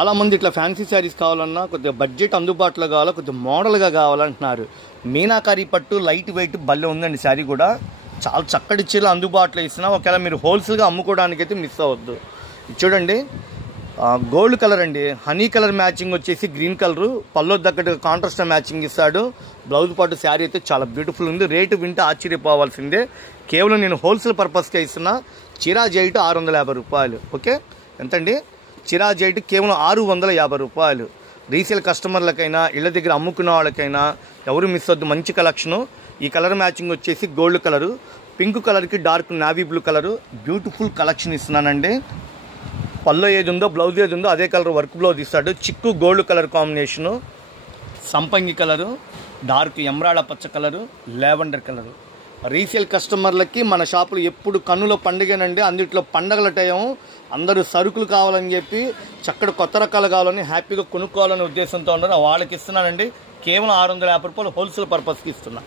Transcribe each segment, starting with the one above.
చాలా మంది ఇట్లా ఫ్యాన్సీ శారీస్ కావాలన్నా కొద్దిగా బడ్జెట్ అందుబాటులో కావాలా, కొద్దిగా మోడల్గా కావాలంటున్నారు. మీనాకారి పట్టు లైట్ వెయిట్ భలే ఉందండి. శారీ కూడా చాలా చక్కటి చీరలు అందుబాటులో ఇస్తున్నా. ఒకవేళ మీరు హోల్సేల్గా అమ్ముకోవడానికి అయితే మిస్ అవ్వద్దు. చూడండి, గోల్డ్ కలర్ అండి, హనీ కలర్ మ్యాచింగ్ వచ్చేసి గ్రీన్ కలరు, పల్లో తగ్గట్టుగా కాంట్రాస్ట్ మ్యాచింగ్ ఇస్తాడు. బ్లౌజ్ పాటు శారీ అయితే చాలా బ్యూటిఫుల్ ఉంది. రేటు వింటే ఆశ్చర్యపోవాల్సిందే. కేవలం నేను హోల్సేల్ పర్పస్గా ఇస్తున్నా. చీరా జైట్ 650 రూపాయలు. ఓకే, ఎంతండి? చిరా జైట్ కేవలం 650 రూపాయలు. రీసేల్ కస్టమర్లకైనా ఇళ్ళ దగ్గర అమ్ముకున్న వాళ్ళకైనా ఎవరు మిస్ వద్దు. మంచి కలెక్షను. ఈ కలర్ మ్యాచింగ్ వచ్చేసి గోల్డ్ కలరు, పింక్ కలర్కి dark navy blue colour. Beautiful collection ఇస్తున్నానండి. పల్లో ఏది ఉందో బ్లౌజ్ ఏది ఉందో అదే కలర్ వర్క్ బ్లౌజ్ ఇస్తాడు. చిక్కు గోల్డ్ కలర్ కాంబినేషను, సంపంగి కలరు, డార్క్ ఎమరాల్డ్ పచ్చ కలరు, లావెండర్ కలరు. రీసేల్ కస్టమర్లకి మన షాపులు ఎప్పుడు కన్నుల పండుగనండి. అందుట్లో పండగల టైం అందరూ సరుకులు కావాలని చెప్పి చక్కటి కొత్త రకాలు కావాలని హ్యాపీగా కొనుక్కోవాలనే ఉద్దేశంతో ఉన్నారు. వాళ్ళకి ఇస్తున్నానండి. కేవలం 650 రూపాయలు హోల్సేల్ పర్పస్కి ఇస్తున్నా.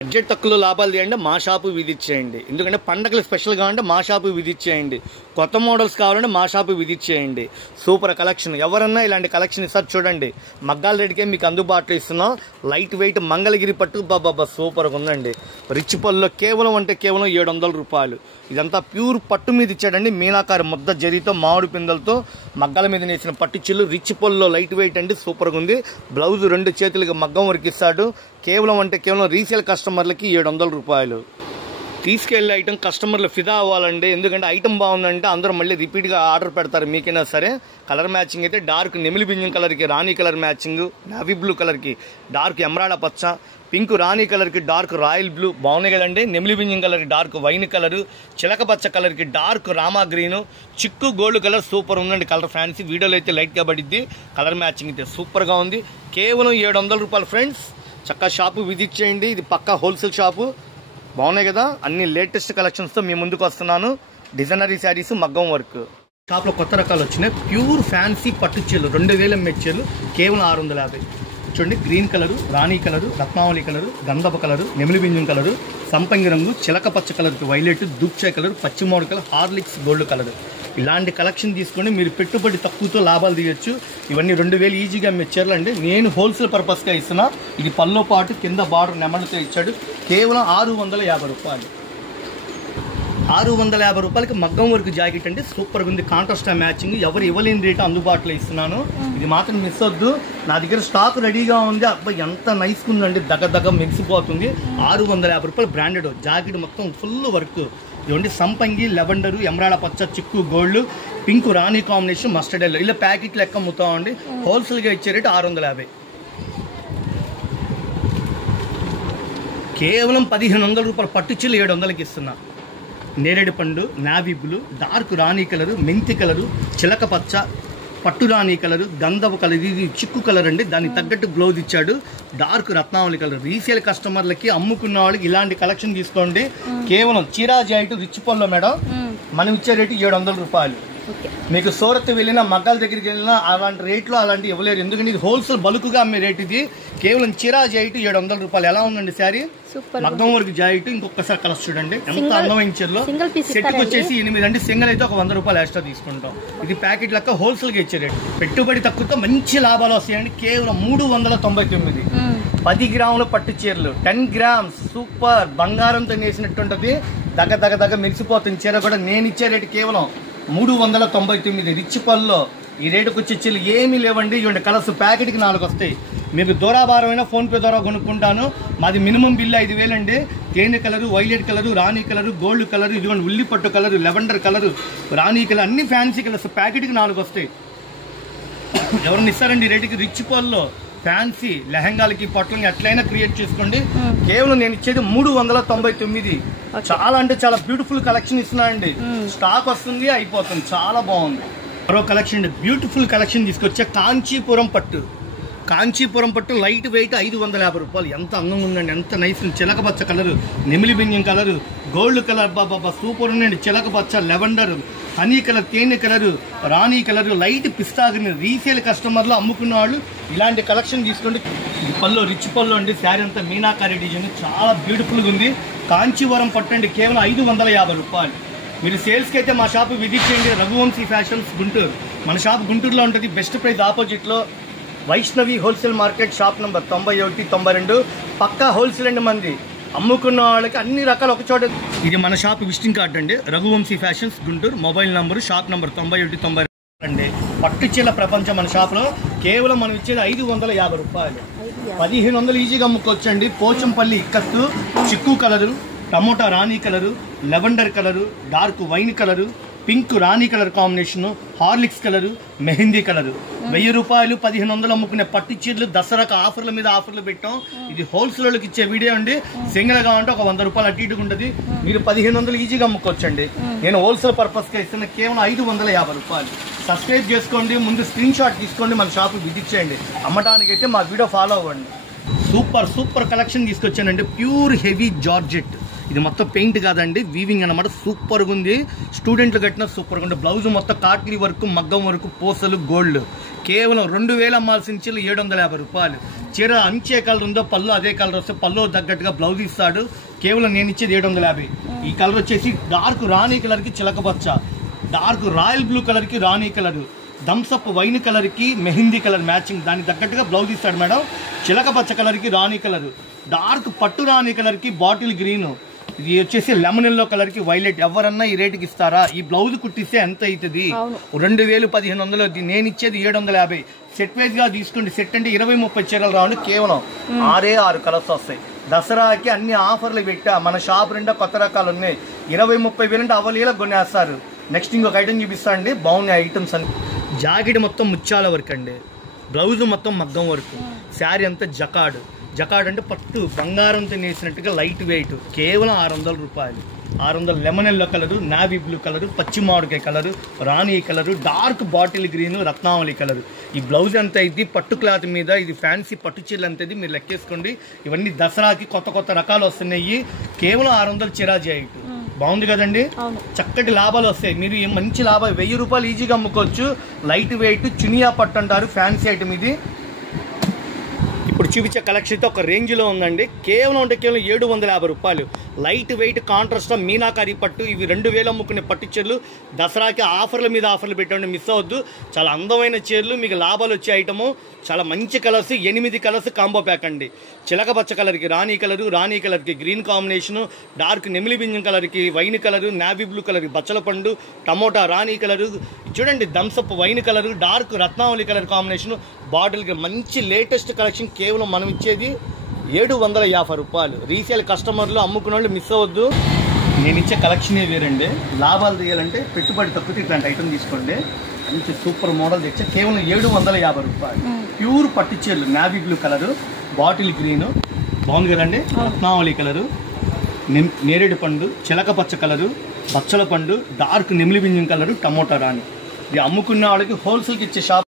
బడ్జెట్ తక్కువ లాభాలు తీయండి, మా షాపు విజిట్ చేయండి. ఎందుకంటే పండగలు స్పెషల్ కావాలంటే మా షాపు విజిట్ చేయండి. కొత్త మోడల్స్ కావాలంటే మా షాపు విజిట్ చేయండి. Super collection. ఎవరన్నా ఇలాంటి కలెక్షన్ ఇస్తారు చూడండి. మగ్గాల రేటుకే మీకు అందుబాటులో ఇస్తున్నాం. లైట్ వెయిట్ మంగళగిరి పట్టు బాబా సూపర్గా ఉందండి. రిచ్ పళ్ళులో కేవలం అంటే కేవలం 700 రూపాయలు. ఇదంతా ప్యూర్ పట్టు మీద ఇచ్చాడండి. మీనాకారి ముద్ద జరీతో మామిడి పిందలతో మగ్గాల మీద నేసిన పట్టు చిల్లు. రిచ్ పళ్ళులో లైట్ వెయిట్ అండి, సూపర్గా ఉంది. బ్లౌజ్ 2 చేతులుగా మగ్గం వరకు ఇస్తాడు. కేవలం అంటే కేవలం రీసేల్ కస్టమర్లకి 700 రూపాయలు. తీసుకెళ్లే ఐటమ్ కస్టమర్లు ఫిదా అవ్వాలండి. ఎందుకంటే ఐటమ్ బాగుందంటే అందరూ మళ్ళీ రిపీట్గా ఆర్డర్ పెడతారు. మీకైనా సరే కలర్ మ్యాచింగ్ అయితే డార్క్ నెమిలి బింజం కలర్కి రాణి కలర్ మ్యాచింగ్, నావీ బ్లూ కలర్కి డార్క్ ఎమరాల్డ్ పచ్చ, పింక్ రాణి కలర్కి డార్క్ రాయల్ బ్లూ బాగున్నాయి కదండి. నెమిలి బింజం కలర్కి డార్క్ వైన్ కలరు, చిలక పచ్చ కలర్కి డార్క్ రామా గ్రీను, చిక్కు గోల్డ్ కలర్ సూపర్ ఉందండి. కలర్ ఫ్యాన్సీ వీడియోలో అయితే లైట్గా పడిద్ది. కలర్ మ్యాచింగ్ అయితే సూపర్గా ఉంది. కేవలం 700 రూపాయలు ఫ్రెండ్స్. చక్కగా షాపు విజిట్ చేయండి. ఇది పక్కా హోల్సేల్ షాపు. బాగున్నాయి కదా, అన్ని లేటెస్ట్ కలెక్షన్స్తో మీ ముందుకు వస్తున్నాను. డిజైనరీ శారీస్, మగ్గం వర్క్. షాప్లో కొత్త రకాలు వచ్చినాయి. ప్యూర్ ఫ్యాన్సీ పట్టు చీరలు 2000 మెచ్చీరలు కేవలం 650. చూడండి, గ్రీన్ కలరు, రాణి కలరు, రత్నావళి కలరు, గంధపు కలరు, నెమిలి బింజం కలరు, సంపంగి రంగు, చిలక పచ్చ కలర్కి వైలెట్, దుప్చాయ్ కలర్, పచ్చిమోడు కలర్, హార్లిక్స్ గోల్డ్ కలర్. ఇలాంటి కలెక్షన్ తీసుకొని మీరు పెట్టుబడి తక్కువతో లాభాలు తీయచ్చు. ఇవన్నీ 2000 ఈజీగా మెచ్చర్లు అండి. నేను హోల్సేల్ పర్పస్గా ఇస్తున్నా. ఇది పల్లో పాటు కింద బార్డర్ నెమళ్ళతో ఇచ్చాడు. కేవలం 650 రూపాయలు. 650 రూపాయలకి మగ్గం వరకు జాకెట్ అంటే సూపర్గా ఉంది. Contrast matching. ఎవరు ఇవ్వలేని రేటు అందుబాటులో ఇస్తున్నాను. ఇది మాత్రం మిస్ వద్దు. నా దగ్గర స్టాక్ రెడీగా ఉంది. అబ్బాయి ఎంత నైస్గా ఉందండి, దగ్గర మెరిసిపోతుంది. 650 రూపాయలు బ్రాండెడ్ జాకెట్, మొత్తం ఫుల్ వర్క్. ఇవ్వండి, సంపంగి, లెవెండరు, ఎమరాల్డ్ పచ్చ, చిక్కు గోల్డ్, పింక్ రాణి కాంబినేషన్, మస్టర్డ్ ఎల్లో. ఇలా ప్యాకెట్ లెక్క అమ్ముతామండి. హోల్సేల్గా ఇచ్చే రేటు 650. కేవలం 1500 రూపాయలు పట్టు చీరలు 700కి ఇస్తున్నా. నేరేడు పండు, నావీ బ్లూ, డార్క్ రాణి కలరు, మెంతి కలరు, చిలక పచ్చ, పట్టు రాణి కలరు, గంధపు కలర్, ఇది చిక్కు కలర్ అండి. దానికి తగ్గట్టు బ్లౌజ్ ఇచ్చాడు. డార్క్ రత్నావళి కలర్. రీసేల్ కస్టమర్లకి అమ్ముకున్న వాళ్ళకి ఇలాంటి కలెక్షన్ తీసుకోండి. కేవలం చీరా జాయిట్ రిచ్ పల్లో మేడం మనం ఇచ్చే రేటు 700 రూపాయలు. మీకు సూరత్ వెళ్ళినా మగ్గాల దగ్గరికి వెళ్ళినా అలాంటి రేట్లో అలాంటివి ఇవ్వలేరు. ఎందుకంటే ఇది హోల్సేల్ బల్క్గా అమ్మే రేట్. ఇది కేవలం చీరా జాయిట్ 700 రూపాయలు. ఎలా ఉందండి శారీ? మగ్గం వరకు జాయిట్. ఇంకొకసారి కలర్ చూడండి, ఎంత అందమైన చీరలో. సెట్కి వచ్చేసి 8 అండి. సింగిల్ అయితే ఒక 100 రూపాయలు ఎక్స్ట్రా తీసుకుంటాం. ఇది ప్యాకెట్ లెక్క హోల్సేల్గా ఇచ్చే రేటు. పెట్టుబడి తక్కువతో మంచి లాభాలు వస్తాయండి. కేవలం 399. 10 గ్రాముల పట్టు చీరలు, 10 గ్రామ్స్ సూపర్ బంగారంతో నేసినట్టుంటది. దగ్గర మెరిసిపోతుంది చీర కూడా. నేను ఇచ్చే రేటు కేవలం 399. రిచ్ పల్లో ఈ రేటుకు వచ్చే చీరలు ఏమీ లేవండి. ఇవ్వండి, కలర్స్ ప్యాకెట్కి 4 వస్తాయి. మీకు దూరాభారమైనా ఫోన్పే ద్వారా కొనుక్కుంటాను. మాది మినిమం బిల్ 5000 అండి. తేనె కలరు, వైలెట్ కలరు, రాణి కలరు, గోల్డ్ కలరు, ఇదిగోండి ఉల్లి పట్టు కలరు, లెవెండర్ కలరు, రాణి కలర్, అన్ని ఫ్యాన్సీ కలర్స్ ప్యాకెట్కి 4 వస్తాయి. ఎవరిని ఇస్తారండి ఈ రేటుకి? రిచ్ పల్లో ఫ్యాన్సీ లెహంగాలకి పట్లకి ఎట్లయినా క్రియేట్ చేసుకోండి. కేవలం నేను ఇచ్చేది 399. చాలా అంటే చాలా బ్యూటిఫుల్ కలెక్షన్ ఇస్తున్నా అండి. స్టాక్ వస్తుంది, అయిపోతుంది. చాలా బాగుంది. మరో కలెక్షన్, బ్యూటిఫుల్ కలెక్షన్ తీసుకొచ్చే కాంచీపురం పట్టు. కాంచీపురం పట్టు లైట్ వెయిట్ 550 రూపాయలు. ఎంత అందంగా ఉందండి, ఎంత నైస్. చిలక పచ్చ కలరు, నెమిలి బింజం కలరు, గోల్డ్ కలర్ బాబా సూపర్ ఉందండి. చిలక పచ్చ, లెవెండర్, హనీ కలర్, తేనె కలరు, రాణి కలరు, లైట్ పిస్తా గ్రీన్. రీసేల్ కస్టమర్లు అమ్ముకున్న వాళ్ళు ఇలాంటి కలెక్షన్ తీసుకోండి. ఇది పళ్ళు, రిచ్ పళ్ళు అండి. శారీ అంతా మీనాకారి డిజైన్, చాలా బ్యూటిఫుల్గా ఉంది. కాంచీవరం పట్టు అండి, కేవలం 550 రూపాయలు. మీరు సేల్స్కి అయితే మా షాపు విజిట్ చేయండి. రఘువంశీ ఫ్యాషన్స్ గుంటూరు. మన షాప్ గుంటూరులో ఉంటుంది. బెస్ట్ ప్రైస్ ఆపోజిట్లో Vaishnavi wholesale market, shop number 91, 92. పక్కా హోల్సేల్ అండి మంది. అమ్ముకున్న వాళ్ళకి అన్ని రకాలు ఒక చోట. ఇది మన షాప్ విజిటింగ్ కార్డ్ అండి. Raghuvamshi fashions Guntur. Mobile number shop number 91, 92 అండి. పట్టు చీరల ప్రపంచం మన షాప్లో. కేవలం మనం ఇచ్చేది 550 రూపాయలు. 1500 ఈజీగా అమ్ముకోవచ్చండి. పోచంపల్లి ఇక్కత్తు, చిక్కు కలరు, టమోటా రాణి colour, lavender colour, dark wine colour, pink రాణి colour combination, Horlicks colour, mehndi colour. 1000 రూపాయలు 1500 అమ్ముకునే పట్టు చీరలు దసరాకు ఆఫర్ల మీద ఆఫర్లు పెట్టాం. ఇది హోల్సేల్కి ఇచ్చే వీడియో అండి. సింగిల్ గా ఉంటే ఒక 100 రూపాయలు అటు ఇటుగా ఉంటుంది. మీరు 1500 ఈజీగా అమ్ముకోవచ్చండి. నేను హోల్సేల్ పర్పస్ గా ఇస్తున్న కేవలం 550 రూపాయలు. సబ్స్క్రైబ్ చేసుకోండి, ముందు స్క్రీన్ షాట్ తీసుకోండి, మన షాప్ విజిట్ చేయండి. అమ్మటానికి అయితే మా వీడియో ఫాలో అవ్వండి. సూపర్ కలెక్షన్ తీసుకొచ్చానండి. Pure heavy georgette. ఇది మొత్తం పెయింట్ కాదండి, వీవింగ్ అనమాట. సూపర్గా ఉంది. స్టూడెంట్లు కట్టిన సూపర్గా ఉంది. బ్లౌజ్ మొత్తం కాట్లీ వర్క్, మగ్గం వర్క్, పూసలు, గోల్డ్. కేవలం 2000 అమ్మాల్సిన చీరలు 750 రూపాయలు. చీర అంచే కలర్ ఉందో పళ్ళు అదే కలర్ వస్తే పళ్ళు తగ్గట్టుగా బ్లౌజ్ ఇస్తాడు. కేవలం నేను ఇచ్చేది 750. ఈ కలర్ వచ్చేసి డార్క్ రాణి కలర్కి చిలకపచ్చ, డార్క్ రాయల్ బ్లూ కలర్కి రాణి కలర్, థమ్సప్ వైన్ కలర్కి మెహందీ కలర్ మ్యాచింగ్. దానికి తగ్గట్టుగా బ్లౌజ్ ఇస్తాడు మేడం. చిలకపచ్చ కలర్కి రాణి కలర్, డార్క్ పట్టు రాణి కలర్కి బాటిల్ గ్రీన్, ఇది వచ్చేసి లెమన్ ఎల్లో కలర్ కి వైలెట్. ఎవరన్నా ఈ రేటుకి ఇస్తారా? ఈ బ్లౌజ్ కుట్టిస్తే ఎంత అవుతుంది? 2000, 1500. నేను ఇచ్చేది 750. సెట్ వైజ్ గా తీసుకోండి. సెట్ అంటే 20-30 చీరలు రావండి. కేవలం 6 కలర్స్ వస్తాయి. దసరాకి అన్ని ఆఫర్లు పెట్టా. మన షాప్ నిండా కొత్త రకాలు ఉన్నాయి. 20-30 వేలు అంటే అవలీలా కొనేస్తారు. నెక్స్ట్ ఇంకొక ఐటమ్ చూపిస్తా అండి. బాగున్నాయి ఐటమ్స్ అన్ని. జాకెట్ మొత్తం ముత్యాల వర్క్ అండి. బ్లౌజ్ మొత్తం మగ్గం వర్క్. శారీ అంతా జకాడ్. జకాడ్ అంటే పట్టు బంగారంతో నేసినట్టుగా లైట్ వెయిట్. కేవలం 600 రూపాయలు. 600. Lemon yellow colour, navy blue colour, పచ్చి మామిడికాయ కలరు, రాణి కలరు, డార్క్ బాటిల్ గ్రీన్, రత్నావళి కలరు. ఈ బ్లౌజ్ ఎంత అయింది పట్టు క్లాత్ మీద. ఇది ఫ్యాన్సీ పట్టు చీరలు ఎంత మీరు లెక్కేసుకోండి. ఇవన్నీ దసరాకి కొత్త రకాలు వస్తున్నాయి. కేవలం 600 చిరాజీ ఐట్. బాగుంది కదండి. చక్కటి లాభాలు వస్తాయి. మీరు మంచి లాభాలు 1000 రూపాయలు ఈజీగా అమ్ముకోవచ్చు. లైట్ వెయిట్ చినియా పట్టు అంటారు. ఫ్యాన్సీ ఐటమ్ ఇది. ఇప్పుడు చూపించే కలెక్షన్ ఒక రేంజ్లో ఉందండి. కేవలం 750 రూపాయలు. లైట్ వెయిట్ కాంట్రాస్ట్ మీనాకారి పట్టు. ఇవి 2000 అమ్ముకునే పట్టు చీరలు. దసరాకి ఆఫర్ల మీద ఆఫర్లు పెట్టండి, మిస్ అవ్వద్దు. చాలా అందమైన చీరలు, మీకు లాభాలు వచ్చే ఐటము. చాలా మంచి కలర్స్, 8 కలర్స్ కాంబో ప్యాక్ అండి. చిలకపచ్చ కలర్కి రాణి కలరు, రాణి కలర్కి గ్రీన్ కాంబినేషను, డార్క్ నెమిలి బింజం కలర్కి వైన్ కలరు, నావీ బ్లూ కలర్కి బచ్చల పండు, టమోటా రాణి కలరు. చూడండి థమ్సప్ వైన్ కలరు, డార్క్ రత్నావళి కలర్ కాంబినేషను, బాటిల్కి మంచి లేటెస్ట్ కలెక్షన్. కేవలం మనం ఇచ్చేది 750 రూపాయలు. రీసేల్ కస్టమర్లు అమ్ముకున్న వాళ్ళు మిస్ అవ్వద్దు. నేను ఇచ్చే కలెక్షనే వేరండి. లాభాలు తీయాలంటే పెట్టుబడి తక్కువ ఇట్లాంటి ఐటమ్ తీసుకోండి. మంచి సూపర్ మోడల్ తెచ్చా. కేవలం 750 రూపాయలు. ప్యూర్ పట్టు చీరలు, navy blue colour, bottle green. బాగుంది కదండి. రత్నావళి కలరు, నేరేడు పండు, చిలకపచ్చ కలరు, బచ్చల పండు, డార్క్ నెమిలి బింజం కలరు, టమోటా రాణి. ఇది అమ్ముకున్న వాళ్ళకి హోల్సేల్కి ఇచ్చే షాప్.